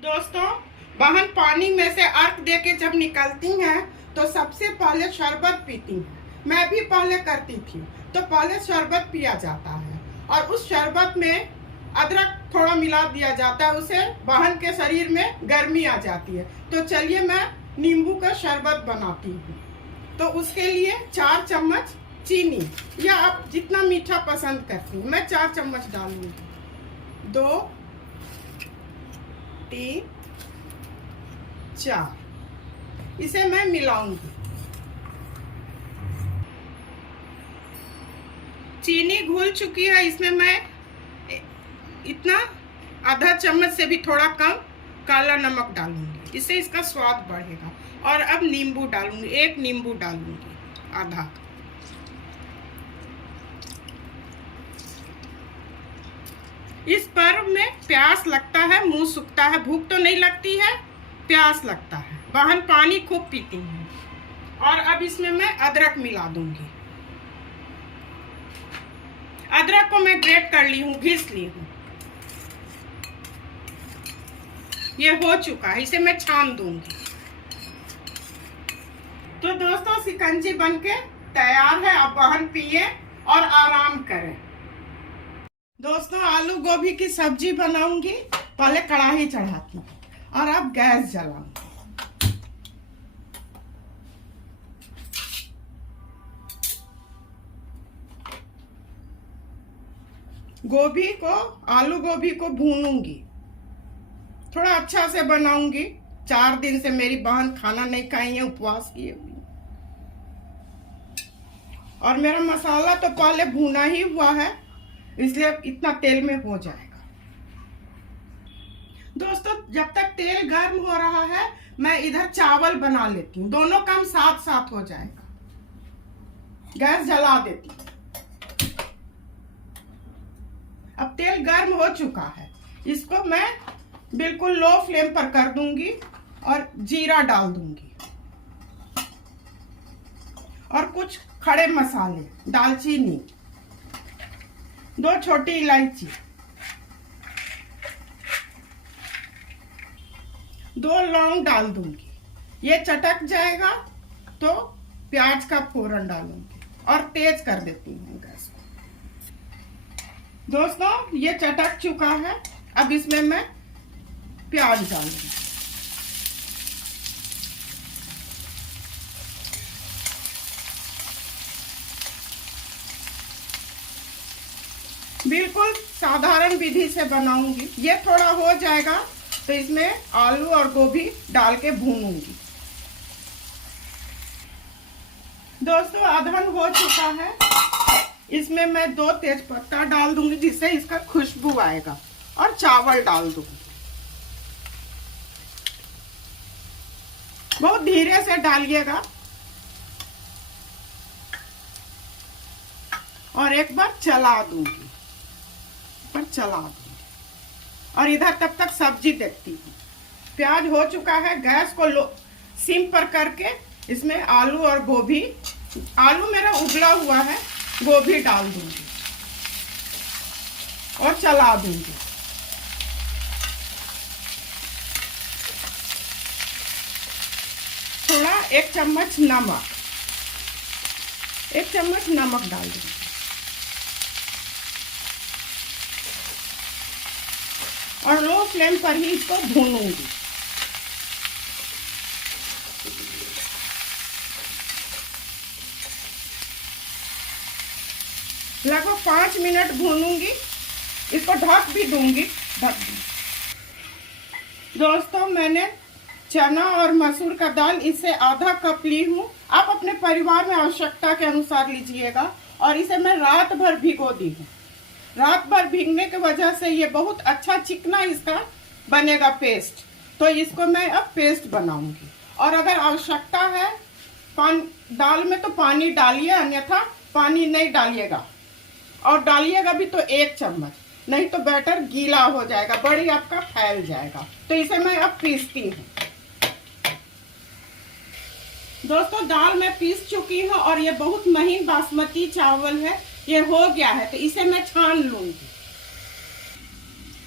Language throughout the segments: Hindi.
दोस्तों, बहन पानी में से अर्क दे के जब निकलती हैं तो सबसे पहले शरबत पीती हैं। मैं भी पहले करती थी। तो पहले शरबत पिया जाता है और उस शरबत में अदरक थोड़ा मिला दिया जाता है। उसे बहन के शरीर में गर्मी आ जाती है। तो चलिए मैं नींबू का शरबत बनाती हूँ। तो उसके लिए 4 चम्मच चीनी, या आप जितना मीठा पसंद करती हैं, मैं 4 चम्मच डालूंगी। 2 3 4 इसे मैं मिलाऊंगी। चीनी घुल चुकी है। इसमें मैं इतना आधा चम्मच से भी थोड़ा कम काला नमक डालूंगी। इससे इसका स्वाद बढ़ेगा। और अब नींबू डालूंगी, 1 नींबू डालूंगी, आधा। इस पर्व में प्यास लगता है, मुंह सूखता है। भूख तो नहीं लगती है, प्यास लगता है। बहन पानी खूब पीती है। और अब इसमें मैं अदरक मिला दूंगी। अदरक को मैं ग्रेट कर ली हूँ, घिस ली हूँ। ये हो चुका है, इसे मैं छान दूंगी। तो दोस्तों, शिकंजी बनके तैयार है। अब बहन पिए और आराम करें। दोस्तों, आलू गोभी की सब्जी बनाऊंगी। पहले कढ़ाई चढ़ाती हूँ और अब गैस जलाऊंगी। आलू गोभी को भूनूंगी। थोड़ा अच्छा से बनाऊंगी। 4 दिन से मेरी बहन खाना नहीं खाई है, उपवास किए हुई। और मेरा मसाला तो पहले भुना ही हुआ है, इसलिए इतना तेल में हो जाएगा। दोस्तों, जब तक तेल गर्म हो रहा है मैं इधर चावल बना लेती हूँ। दोनों काम साथ साथ हो जाएगा। गैस जला देती हूँ। अब तेल गर्म हो चुका है। इसको मैं बिल्कुल लो फ्लेम पर कर दूंगी और जीरा डाल दूंगी और कुछ खड़े मसाले, दालचीनी, 2 छोटी इलायची, 2 लौंग डाल दूंगी। ये चटक जाएगा तो प्याज का फोड़न डालूंगी और तेज कर देती हूँ गैस को। दोस्तों, ये चटक चुका है। अब इसमें मैं प्याज डालूंगी। बिल्कुल साधारण विधि से बनाऊंगी। ये थोड़ा हो जाएगा तो इसमें आलू और गोभी डाल के भूनूंगी। दोस्तों, अधन हो चुका है। इसमें मैं 2 तेजपत्ता डाल दूंगी, जिससे इसका खुशबू आएगा। और चावल डाल दूंगी। बहुत धीरे से डालिएगा। और एक बार चला दूंगी, और इधर तब तक सब्जी देखती हूँ। प्याज हो चुका है। गैस को सिम पर करके इसमें आलू और गोभी, आलू मेरा उबला हुआ है, गोभी डाल दूंगी और चला दूंगी। थोड़ा 1 चम्मच नमक, 1 चम्मच नमक डाल दूंगी। और लो फ्लेम पर ही इसको भूनूंगी। लगभग 5 मिनट भूनूंगी। इसको ढक भी दूंगी। दोस्तों, मैंने चना और मसूर का दाल इससे आधा कप ली हूँ। आप अपने परिवार में आवश्यकता के अनुसार लीजिएगा। और इसे मैं रात भर भिगो दी हूँ। रात भर भीगने की वजह से ये बहुत अच्छा चिकना इसका बनेगा पेस्ट। तो इसको मैं अब पेस्ट बनाऊंगी। और अगर आवश्यकता है दाल में तो पानी डालिए, अन्यथा पानी नहीं डालिएगा। और डालिएगा भी तो 1 चम्मच, नहीं तो बैटर गीला हो जाएगा, बड़ी आपका फैल जाएगा। तो इसे मैं अब पीसती हूँ। दोस्तों, दाल मैं पीस चुकी हूँ और ये बहुत महीन बासमती चावल है। ये हो गया है तो इसे मैं छान लूंगी।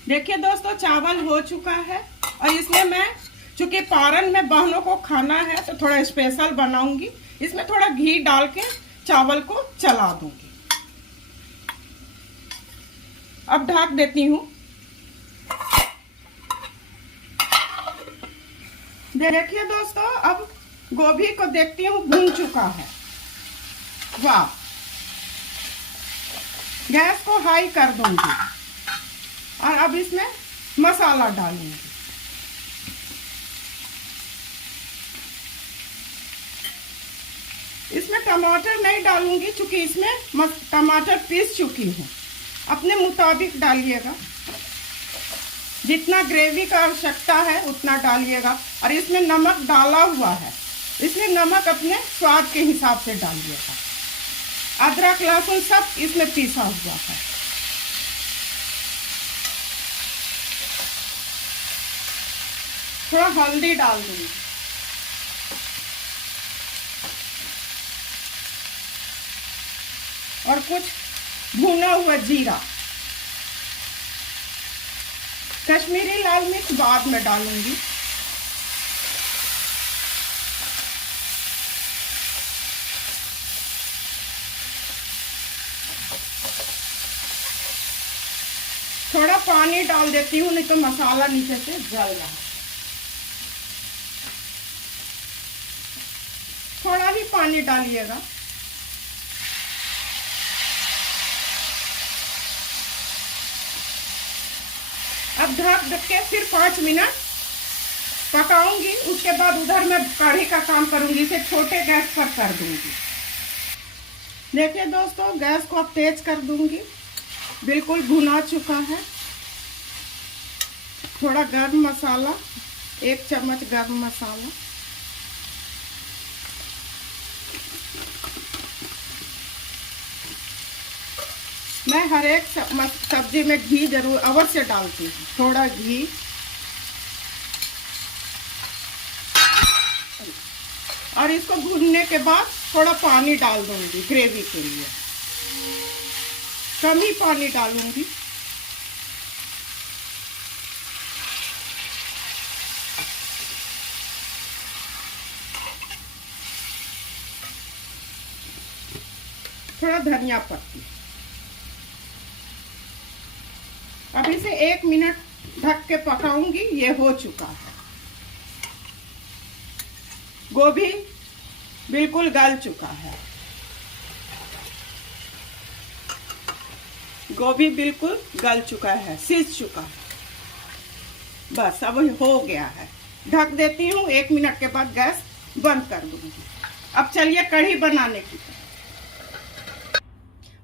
देखिए दोस्तों, चावल हो चुका है और इसमें मैं चूंकि पारन में बहनों को खाना है तो थोड़ा स्पेशल बनाऊंगी। इसमें थोड़ा घी डाल के चावल को चला दूंगी। अब ढक देती हूँ। देखिए दोस्तों, अब गोभी को देखती हूँ भून चुका है। वाह, गैस को हाई कर दूंगी और अब इसमें मसाला डालूंगी। इसमें टमाटर नहीं डालूंगी क्योंकि इसमें टमाटर पीस चुकी हूँ। अपने मुताबिक डालिएगा, जितना ग्रेवी का आवश्यकता है उतना डालिएगा। और इसमें नमक डाला हुआ है, इसलिए नमक अपने स्वाद के हिसाब से डालिएगा। अदरक लहसुन सब इसमें पीसा हुआ है। थोड़ा हल्दी डाल दूंगी और कुछ भुना हुआ जीरा। कश्मीरी लाल मिर्च बाद में डालूंगी। थोड़ा पानी डाल देती हूँ, नहीं तो मसाला नीचे से जल रहा है। थोड़ा ही पानी डालिएगा। अब ढक के फिर 5 मिनट पकाऊंगी। उसके बाद उधर मैं कढ़ी का काम करूंगी। इसे छोटे गैस पर कर दूंगी। देखिए दोस्तों, गैस को अब तेज कर दूंगी। बिल्कुल भुना चुका है। थोड़ा गरम मसाला, 1 चम्मच गरम मसाला, मैं हर एक सब्जी में घी जरूर अवश्य डालती हूँ। थोड़ा घी और इसको भूनने के बाद थोड़ा पानी डाल दूंगी ग्रेवी के लिए। कम ही पानी डालूंगी। थोड़ा धनिया पत्ती। अब इसे 1 मिनट ढक के पकाऊंगी। ये हो चुका है। गोभी बिल्कुल गल चुका है। गोभी बिल्कुल गल चुका है, सीज चुका है। बस अब हो गया है। ढक देती हूँ। 1 मिनट के बाद गैस बंद कर दूंगी। अब चलिए कढ़ी बनाने की।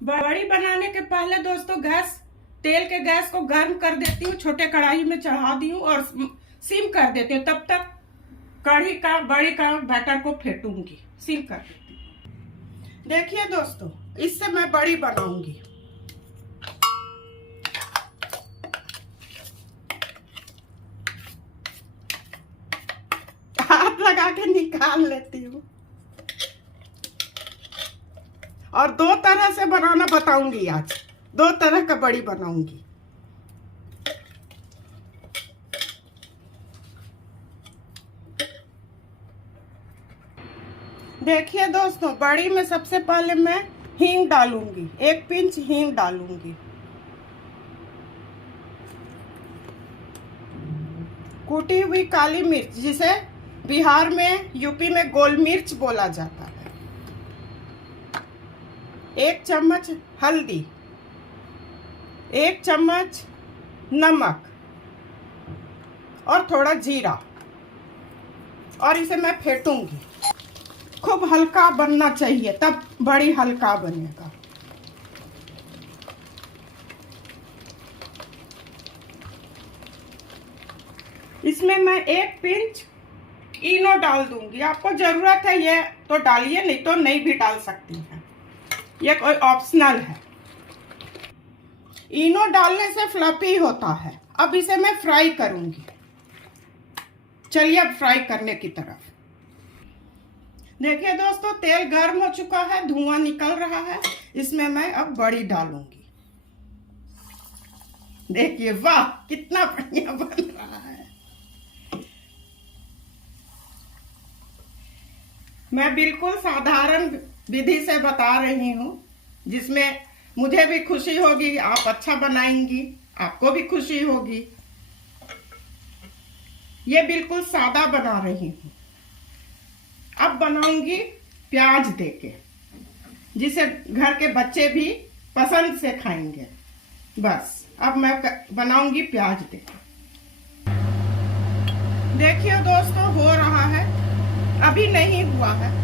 बड़ी बनाने के पहले दोस्तों तेल के गैस को गर्म कर देती हूँ। छोटे कढ़ाई में चढ़ा दी हूँ और सिम कर देती हूँ। तब तक बड़ी का बैटर को फेंटूंगी। सिम कर देती हूँ। देखिए दोस्तों, इससे मैं बड़ी बनाऊंगी। हाथ लगा के निकाल लेती हूँ और 2 तरह से बनाना बताऊंगी। आज 2 तरह का बड़ी बनाऊंगी। देखिए दोस्तों, बड़ी में सबसे पहले मैं हींग डालूंगी। 1 पिंच हींग डालूंगी। कूटी हुई काली मिर्च, जिसे बिहार में, यूपी में गोल मिर्च बोला जाता है। 1 चम्मच हल्दी, 1 चम्मच नमक और थोड़ा जीरा। और इसे मैं फेंटूंगी। खूब हल्का बनना चाहिए, तब बड़ी हल्का बनेगा। इसमें मैं 1 पिंच इनो डाल दूंगी। आपको जरूरत है ये तो डालिए, नहीं तो नहीं भी डाल सकती हैं। ये कोई ऑप्शनल है। इनो डालने से फ्लफी होता है। अब इसे मैं फ्राई करूंगी। चलिए अब फ्राई करने की तरफ। देखिए दोस्तों, तेल गर्म हो चुका है, धुआं निकल रहा है। इसमें मैं अब बड़ी डालूंगी। देखिए, वाह कितना बढ़िया बन रहा है। मैं बिल्कुल साधारण विधि से बता रही हूँ, जिसमें मुझे भी खुशी होगी, आप अच्छा बनाएंगी, आपको भी खुशी होगी। ये बिल्कुल सादा बना रही हूँ। अब बनाऊंगी प्याज देके, जिसे घर के बच्चे भी पसंद से खाएंगे। बस अब मैं बनाऊंगी प्याज देके। देखिए दोस्तों, हो रहा है, अभी नहीं हुआ है।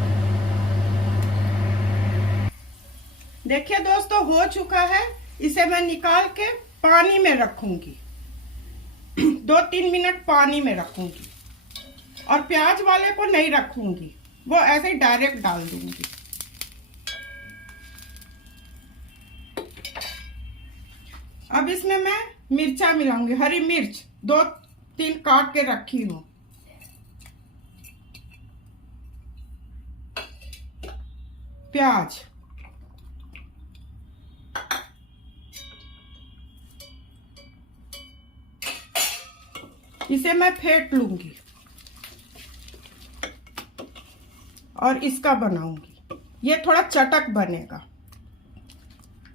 देखिए दोस्तों, हो चुका है। इसे मैं निकाल के पानी में रखूंगी, 2-3 मिनट पानी में रखूंगी। और प्याज वाले को नहीं रखूंगी, वो ऐसे ही डायरेक्ट डाल दूंगी। अब इसमें मैं मिर्चा मिलाऊंगी, हरी मिर्च 2-3 काट के रखी हूं। प्याज, इसे मैं फेंट लूंगी और इसका बनाऊंगी। ये थोड़ा चटक बनेगा,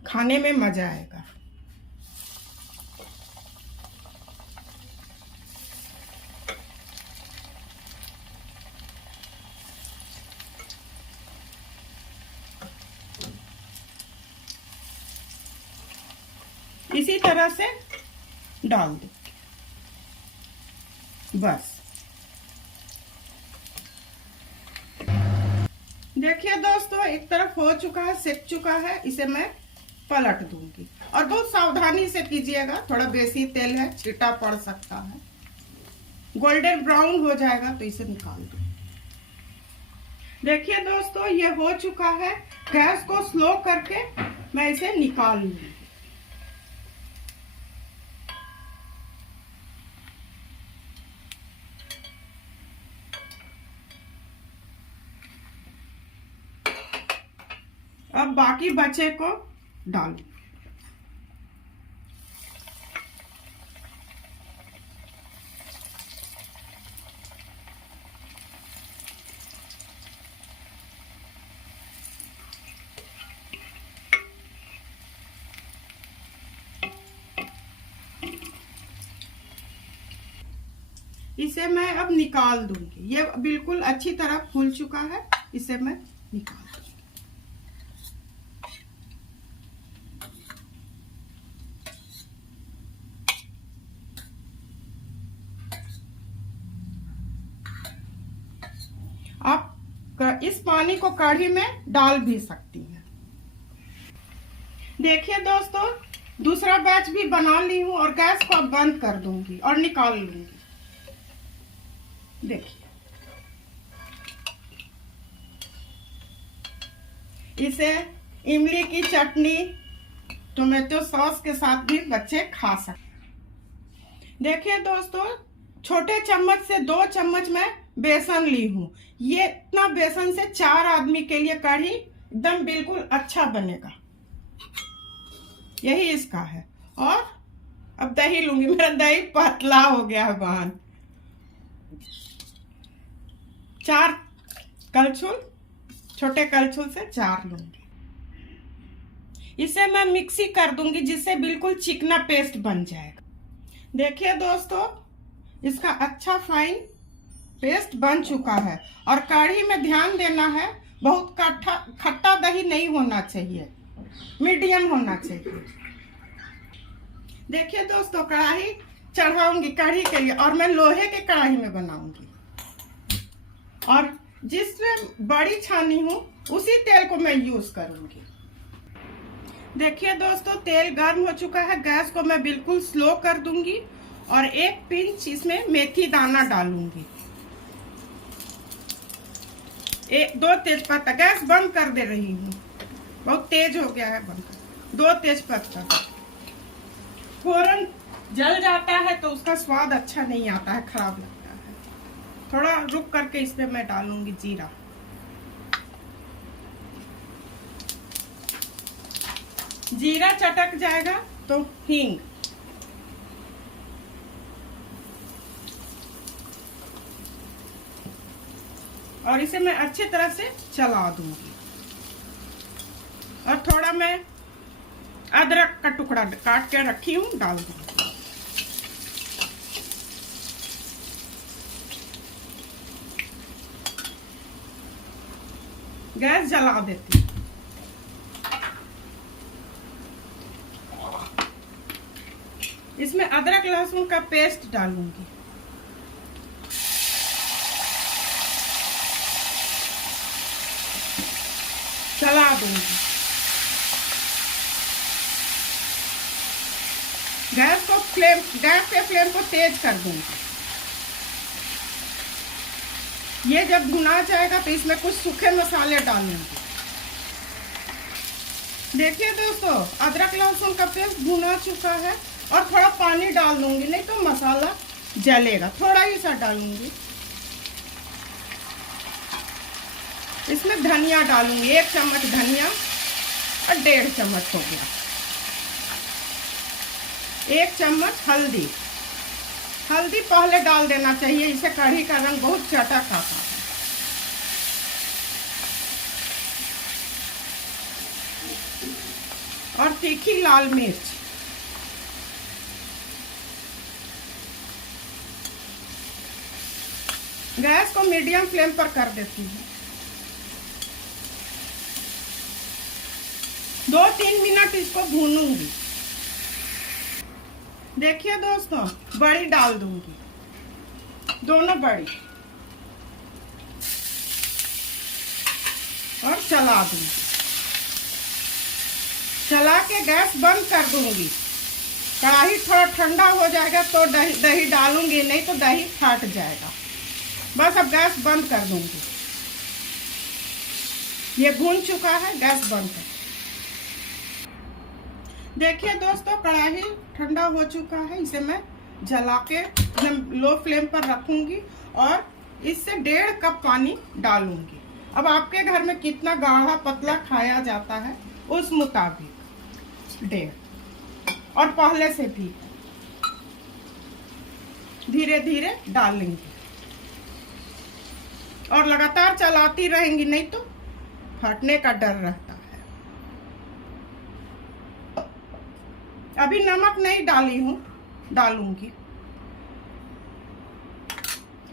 खाने में मजा आएगा। इसी तरह से डाल दो, बस। देखिए दोस्तों, एक तरफ हो चुका है, सिक चुका है। इसे मैं पलट दूंगी और बहुत सावधानी से कीजिएगा, थोड़ा बेसी तेल है, छींटा पड़ सकता है। गोल्डन ब्राउन हो जाएगा तो इसे निकाल दो। देखिए दोस्तों, ये हो चुका है। गैस को स्लो करके मैं इसे निकाल लूंगी। अब बाकी बचे को डाल। इसे मैं अब निकाल दूंगी। ये बिल्कुल अच्छी तरह फूल चुका है, इसे मैं निकाल दूंगी। आप इस पानी को कढ़ी में डाल भी सकती हैं। देखिए दोस्तों, दूसरा बैच भी बना ली हूँ और गैस को अब बंद कर दूंगी और निकाल लूंगी। देखिए, इसे इमली की चटनी, टोमेटो सॉस के साथ भी बच्चे खा सकते। देखिए दोस्तों, छोटे चम्मच से 2 चम्मच मैं बेसन ली हूँ। ये इतना बेसन से 4 आदमी के लिए कढ़ी एकदम बिल्कुल अच्छा बनेगा। यही इसका है। और अब दही लूंगी, मेरा दही पतला हो गया है बहन। 4 कलछुल, छोटे कलछुल से 4 लूंगी। इसे मैं मिक्सी कर दूंगी, जिससे बिल्कुल चिकना पेस्ट बन जाएगा। देखिए दोस्तों, इसका अच्छा फाइन पेस्ट बन चुका है। और कढ़ी में ध्यान देना है, बहुत खट्टा दही नहीं होना चाहिए, मीडियम होना चाहिए। देखिए दोस्तों, कढ़ाई चढ़ाऊंगी कढ़ी के लिए, और मैं लोहे के कढ़ाई में बनाऊंगी। और जिसमें बड़ी छानी हूँ उसी तेल को मैं यूज करूंगी। देखिए दोस्तों, तेल गर्म हो चुका है। गैस को मैं बिल्कुल स्लो कर दूंगी और 1 पिंच इसमें मेथी दाना डालूंगी। 2 तेजपत्ता, गैस बंद कर दे रही हूँ, बहुत तेज हो गया है, बंद कर। 2 तेजपत्ता। फौरन जल जाता है तो उसका स्वाद अच्छा नहीं आता है, खराब लगता है। थोड़ा रुक करके इसमें मैं डालूंगी जीरा। जीरा चटक जाएगा तो हींग, और इसे मैं अच्छी तरह से चला दूंगी। और थोड़ा मैं अदरक का टुकड़ा काट के रखी हूँ, डाल दूंगी। गैस जला देती हूँ। इसमें अदरक लहसुन का पेस्ट डालूंगी। चला दूंगी। गैस के फ्लेम को तेज कर दूंगी। ये जब भुना जाएगा तो इसमें कुछ सूखे मसाले डालूंगी। देखिए दोस्तों, अदरक लहसुन का पेस्ट भुना चुका है और थोड़ा पानी डाल दूंगी, नहीं तो मसाला जलेगा। थोड़ा ही सा डालूंगी। इसमें धनिया डालूंगी, 1 चम्मच धनिया और 1.5 चम्मच हो गया। 1 चम्मच हल्दी। हल्दी पहले डाल देना चाहिए, इसे कढ़ी का रंग बहुत चटक आता है। और तीखी लाल मिर्च। गैस को मीडियम फ्लेम पर कर देती हूँ। 2-3 मिनट इसको भूनूंगी। देखिए दोस्तों, बड़ी डाल दूंगी, दोनों बड़ी, और चला दूंगी। चला के गैस बंद कर दूंगी। कढ़ाई थोड़ा ठंडा हो जाएगा तो दही डालूंगी, नहीं तो दही फट जाएगा। बस अब गैस बंद कर दूंगी। ये भून चुका है, गैस बंद कर। देखिए दोस्तों, कढ़ाई ठंडा हो चुका है। इसे मैं जला के लो फ्लेम पर रखूंगी और इससे 1.5 कप पानी डालूंगी। अब आपके घर में कितना गाढ़ा पतला खाया जाता है उस मुताबिक 1.5, और पहले से भी धीरे धीरे डालेंगे और लगातार चलाती रहेंगी, नहीं तो फटने का डर रहता है। अभी नमक नहीं डाली हूँ, डालूंगी।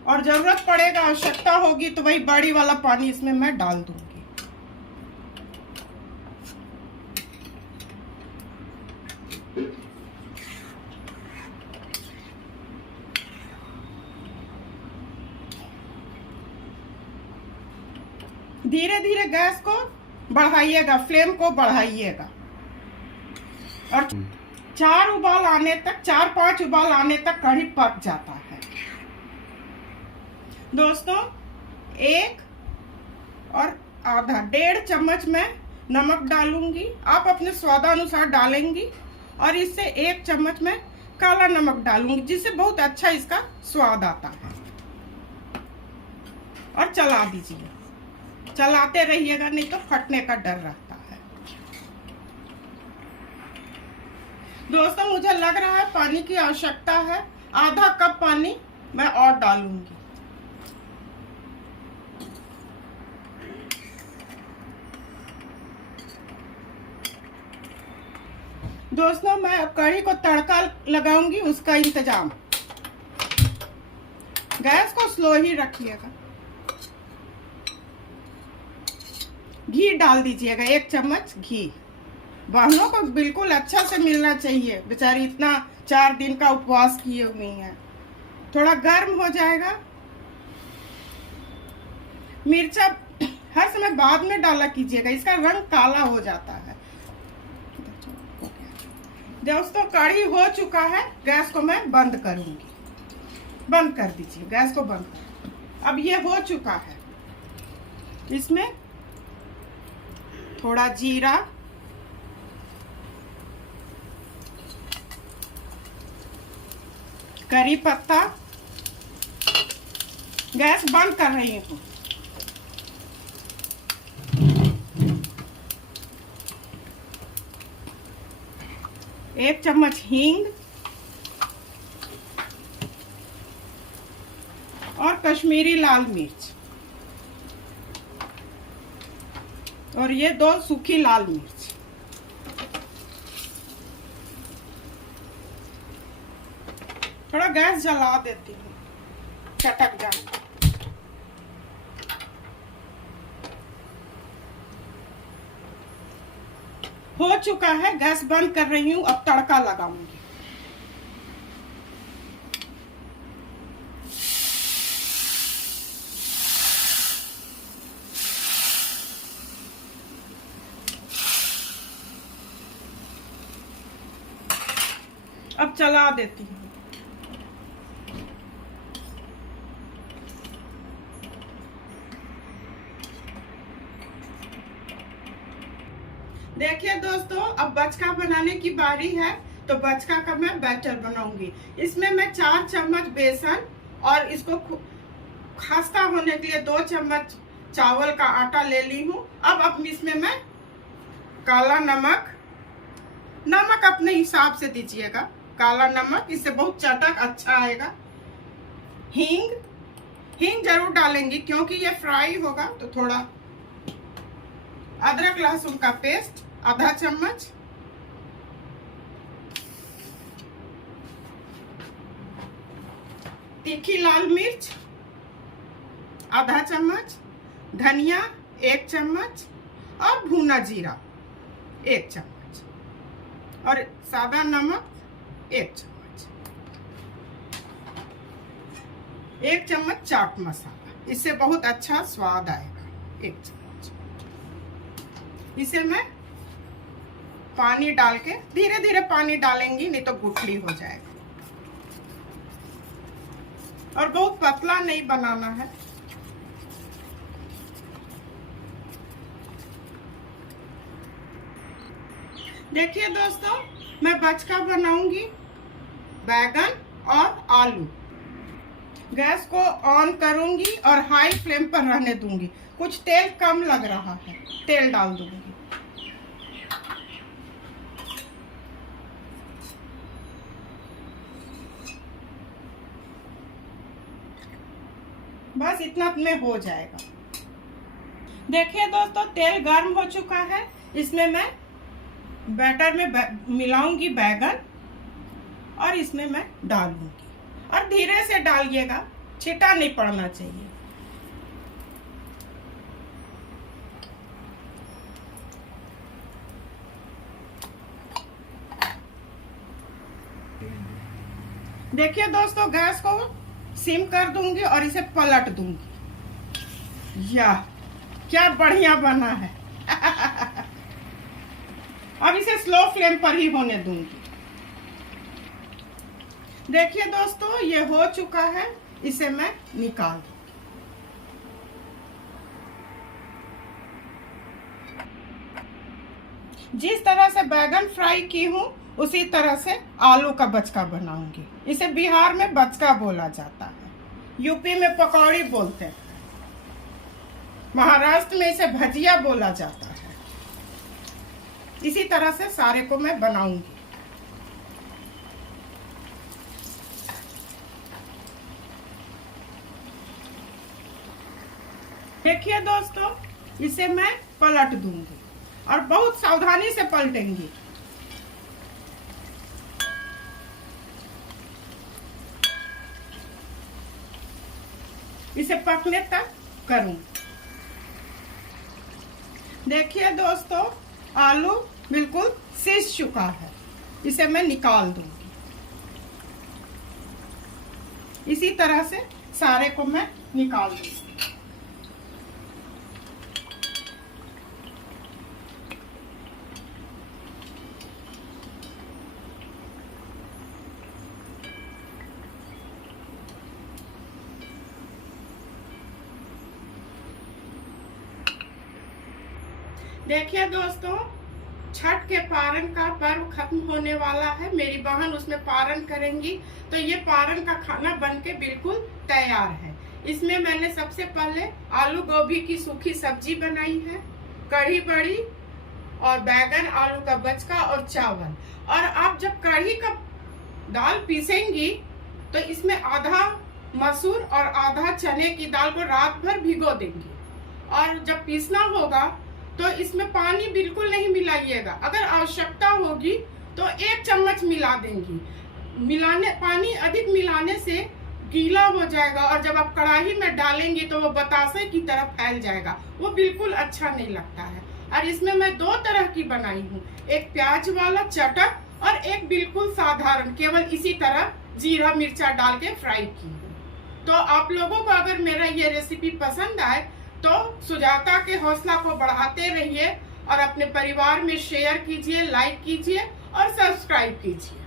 और जरूरत पड़ेगा, आवश्यकता होगी तो वही बड़ी वाला पानी इसमें मैं डाल दूंगी। धीरे धीरे गैस को बढ़ाइएगा, फ्लेम को बढ़ाइएगा। और 4 उबाल आने तक, 4-5 उबाल आने तक कढ़ी पक जाता है। दोस्तों, 1 और आधा 1.5 चम्मच मैं नमक डालूंगी। आप अपने स्वादानुसार डालेंगी। और इससे 1 चम्मच मैं काला नमक डालूंगी, जिससे बहुत अच्छा इसका स्वाद आता है। और चला दीजिए, चलाते रहिएगा, नहीं तो फटने का डर रहता है। दोस्तों, मुझे लग रहा है पानी की आवश्यकता है। आधा कप पानी मैं और डालूंगी। दोस्तों, मैं कढ़ी को तड़का लगाऊंगी, उसका इंतजाम। गैस को स्लो ही रखिएगा। घी डाल दीजिएगा, 1 चम्मच घी। बहनों को बिल्कुल अच्छा से मिलना चाहिए, बेचारी इतना 4 दिन का उपवास किए हुई हैं। थोड़ा गर्म हो जाएगा। मिर्चा हर समय बाद में डाला कीजिएगा, इसका रंग काला हो जाता है। दोस्तों, कढ़ी हो चुका है, गैस को मैं बंद करूंगी। बंद कर दीजिए, गैस को बंद कर। अब ये हो चुका है। इसमें थोड़ा जीरा, करी पत्ता, गैस बंद कर रही हूँ। एक चम्मच हींग और कश्मीरी लाल मिर्च। और ये 2 सूखी लाल मिर्च। थोड़ा गैस जला देती हूँ, चटक जाए। हो चुका है, गैस बंद कर रही हूँ। अब तड़का लगाऊंगी। अब चला देती हूँ। देखिए दोस्तों, अब बचका बनाने की बारी है। तो बचका का मैं बैटर बनाऊंगी। इसमें मैं 4 चम्मच बेसन और इसको खस्ता होने के लिए 2 चम्मच चावल का आटा ले ली हूँ। अब इसमें मैं काला नमक अपने हिसाब से दीजिएगा। काला नमक, इससे बहुत चटक अच्छा आएगा। हींग जरूर डालेंगी क्योंकि ये फ्राई होगा। तो थोड़ा अदरक लहसुन का पेस्ट आधा चम्मच, तीखी लाल मिर्च आधा चम्मच, धनिया 1 चम्मच और भुना जीरा 1 चम्मच और सादा नमक 1 चम्मच, 1 चम्मच चाट मसाला। इससे बहुत अच्छा स्वाद आएगा। 1 चम्मच। इसे मैं पानी डाल के धीरे धीरे पानी डालेंगी, नहीं तो गुठली हो जाएगा। और बहुत पतला नहीं बनाना है। देखिए दोस्तों, मैं बचका बनाऊंगी बैगन और आलू। गैस को ऑन करूंगी और हाई फ्लेम पर रहने दूंगी। कुछ तेल कम लग रहा है, तेल डाल दूंगी। बस इतना में हो जाएगा। देखिए दोस्तों, तेल गर्म हो चुका है। इसमें मैं बैटर में मिलाऊंगी बैगन और इसमें मैं डालूंगी। और धीरे से डालिएगा, छिटा नहीं पड़ना चाहिए। देखिए दोस्तों, गैस को सिम कर दूंगी और इसे पलट दूंगी। या क्या बढ़िया बना है। अब इसे स्लो फ्लेम पर ही होने दूंगी। देखिए दोस्तों, ये हो चुका है। इसे मैं निकाल दूंगी। जिस तरह से बैगन फ्राई की हूँ उसी तरह से आलू का बचका बनाऊंगी। इसे बिहार में बचका बोला जाता है, यूपी में पकौड़ी बोलते हैं, महाराष्ट्र में इसे भजिया बोला जाता है। इसी तरह से सारे को मैं बनाऊंगी। देखिए दोस्तों, इसे मैं पलट दूंगी और बहुत सावधानी से पलटेंगी। इसे पकने तक करूं। देखिए दोस्तों, आलू बिल्कुल सिज चुका है। इसे मैं निकाल दूंगी। इसी तरह से सारे को मैं निकाल दूंगी। देखिए दोस्तों, छठ के पारण का पर्व खत्म होने वाला है। मेरी बहन उसमें पारण करेंगी। तो ये पारण का खाना बनके बिल्कुल तैयार है। इसमें मैंने सबसे पहले आलू गोभी की सूखी सब्जी बनाई है, कढ़ी बड़ी और बैगन, आलू का बचका और चावल। और आप जब कढ़ी का दाल पीसेंगी तो इसमें आधा मसूर और आधा चने की दाल को रात भर भिगो देंगी। और जब पीसना होगा तो इसमें पानी बिल्कुल नहीं मिलाइएगा। अगर आवश्यकता होगी तो 1 चम्मच मिला देंगी। पानी अधिक मिलाने से गीला हो जाएगा और जब आप कढ़ाई में डालेंगे तो वो बतासे की तरह फैल जाएगा, वो बिल्कुल अच्छा नहीं लगता है। और इसमें मैं 2 तरह की बनाई हूँ, एक प्याज वाला चटक और एक बिल्कुल साधारण केवल इसी तरह जीरा मिर्चा डाल के फ्राई की हूँ। तो आप लोगों को अगर मेरा ये रेसिपी पसंद आए तो सुजाता के हौसला को बढ़ाते रहिए और अपने परिवार में शेयर कीजिए, लाइक कीजिए और सब्सक्राइब कीजिए।